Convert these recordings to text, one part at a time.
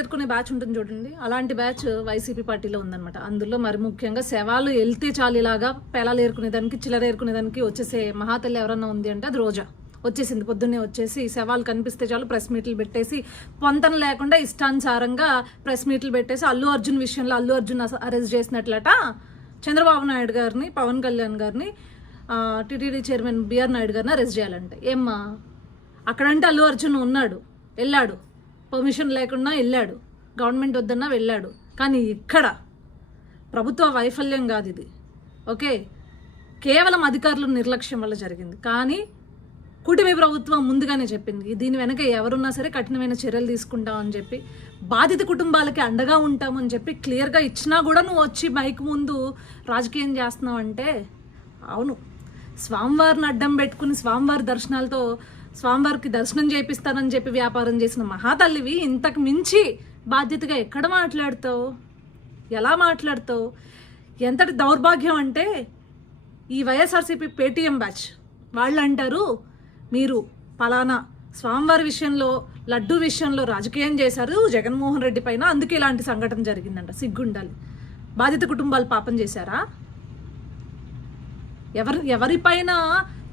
ఎత్తుకునే batch ఉంటుంది చూడండి, అలాంటి బ్యాచ్ వైసీపీ పార్టీలో ఉందన్నమాట. అందులో మరి ముఖ్యంగా శవాలు వెళ్తే చాలు ఇలాగా పేలాలు ఏరుకునేదానికి చిల్లర ఏరుకునేదానికి వచ్చేసే మహాతల్లి ఎవరన్నా ఉంది అంటే అది రోజా. వచ్చేసింది, పొద్దున్నే వచ్చేసి శవాలు కనిపిస్తే చాలు ప్రెస్ మీట్లు పెట్టేసి పొంతన లేకుండా ఇష్టానుసారంగా ప్రెస్ మీట్లు పెట్టేసి అల్లు అర్జున్ విషయంలో అల్లు అర్జున్ అరెస్ట్ చేసినట్లట చంద్రబాబు నాయుడు గారిని, పవన్ కళ్యాణ్ గారిని, టీటీడీ చైర్మన్ బిఆర్ నాయుడు గారిని అరెస్ట్ చేయాలంటే. ఏమ్మా అక్కడంటే అల్లు అర్జున్ ఉన్నాడు, వెళ్ళాడు, పర్మిషన్ లేకుండా వెళ్ళాడు, గవర్నమెంట్ వద్దన్నా వెళ్ళాడు. కానీ ఇక్కడ ప్రభుత్వ వైఫల్యం కాదు ఇది, ఓకే, కేవలం అధికారుల నిర్లక్ష్యం వల్ల జరిగింది. కానీ కూటమి ప్రభుత్వం ముందుగానే చెప్పింది దీని వెనక ఎవరున్నా సరే కఠినమైన చర్యలు తీసుకుంటామని చెప్పి, బాధిత కుటుంబాలకి అండగా ఉంటామని చెప్పి క్లియర్గా ఇచ్చినా కూడా నువ్వు వచ్చి మైక్ ముందు రాజకీయం చేస్తున్నావు అంటే, అవును, స్వామివారిని అడ్డం పెట్టుకుని స్వామివారి దర్శనాలతో స్వామివారికి దర్శనం చేపిస్తానని చెప్పి వ్యాపారం చేసిన మహాతల్లివి ఇంతకు మించి బాధ్యతగా ఎక్కడ మాట్లాడతావు, ఎలా మాట్లాడతావు? ఎంతటి దౌర్భాగ్యం అంటే ఈ వైఎస్ఆర్సీపీ పేటీఎం బ్యాచ్ వాళ్ళు అంటారు మీరు పలానా స్వామివారి విషయంలో లడ్డు విషయంలో రాజకీయం చేశారు జగన్మోహన్ రెడ్డి పైన, అందుకే ఇలాంటి సంఘటన జరిగిందంట. సిగ్గుండాలి. బాధిత కుటుంబాలు పాపం చేశారా? ఎవరిపైన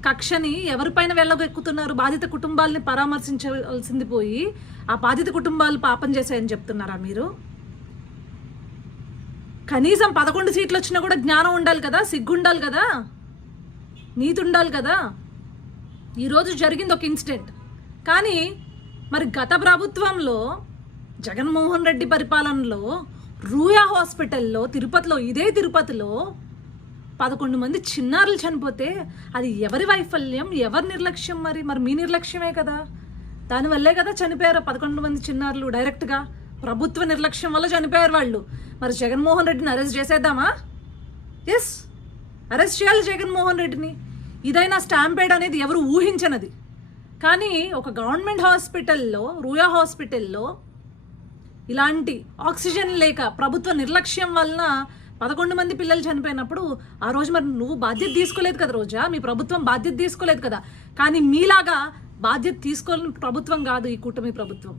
కక్షని ఎవరిపైన వెళ్ళగెక్కుతున్నారు? బాధిత కుటుంబాలని పరామర్శించాల్సింది పోయి ఆ బాధిత కుటుంబాలు పాపం చేశాయని చెప్తున్నారా మీరు? కనీసం 11 సీట్లు వచ్చినా కూడా జ్ఞానం ఉండాలి కదా, సిగ్గు ఉండాలి కదా, నీతి ఉండాలి కదా. ఈరోజు జరిగింది ఒక ఇన్సిడెంట్, కానీ మరి గత ప్రభుత్వంలో జగన్మోహన్ రెడ్డి పరిపాలనలో రూయా హాస్పిటల్లో తిరుపతిలో, ఇదే తిరుపతిలో 11 మంది చిన్నారులు చనిపోతే అది ఎవరి వైఫల్యం, ఎవరి నిర్లక్ష్యం? మరి మీ నిర్లక్ష్యమే కదా, దానివల్లే కదా చనిపోయారు 11 మంది చిన్నారులు. డైరెక్ట్గా ప్రభుత్వ నిర్లక్ష్యం వల్ల చనిపోయారు వాళ్ళు. మరి జగన్మోహన్ రెడ్డిని అరెస్ట్ చేసేద్దామా? ఎస్, అరెస్ట్ చేయాలి జగన్మోహన్ రెడ్డిని. ఇదైనా స్టాంపేడ్ అనేది ఎవరు ఊహించనది. కానీ ఒక గవర్నమెంట్ హాస్పిటల్లో, రూయా హాస్పిటల్లో ఇలాంటి ఆక్సిజన్ లేక ప్రభుత్వ నిర్లక్ష్యం వలన 11 మంది పిల్లలు చనిపోయినప్పుడు ఆ రోజు మరి నువ్వు బాధ్యత తీసుకోలేదు కదా రోజా, మీ ప్రభుత్వం బాధ్యత తీసుకోలేదు కదా. కానీ మీలాగా బాధ్యత తీసుకోలేని ప్రభుత్వం కాదు ఈ కూటమి ప్రభుత్వం.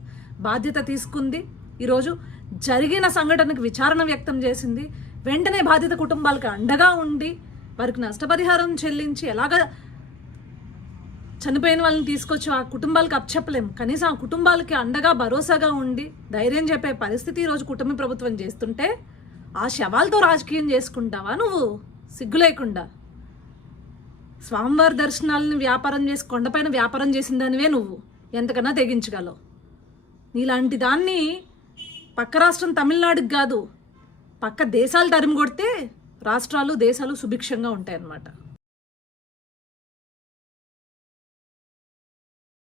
బాధ్యత తీసుకుంది, ఈరోజు జరిగిన సంఘటనకు విచారణ వ్యక్తం చేసింది, వెంటనే బాధిత కుటుంబాలకు అండగా ఉండి వారికి నష్టపరిహారం చెల్లించి ఎలాగ చనిపోయిన వాళ్ళని తీసుకొచ్చి ఆ కుటుంబాలకు అప్పచెప్పలేము, కనీసం ఆ కుటుంబాలకి అండగా భరోసాగా ఉండి ధైర్యం చెప్పే పరిస్థితి ఈరోజు కూటమి ప్రభుత్వం చేస్తుంటే ఆ శవాలతో రాజకీయం చేసుకుంటావా నువ్వు? సిగ్గు లేకుండా స్వామివారి దర్శనాలని వ్యాపారం చేసి కొండపైన వ్యాపారం చేసిన దానివే నువ్వు, ఎంతకన్నా తెగించగలవు. నీలాంటి దాన్ని పక్క రాష్ట్రం తమిళనాడుకి కాదు, పక్క దేశాలు తరిమి కొడితే రాష్ట్రాలు దేశాలు సుభిక్షంగా ఉంటాయన్నమాట.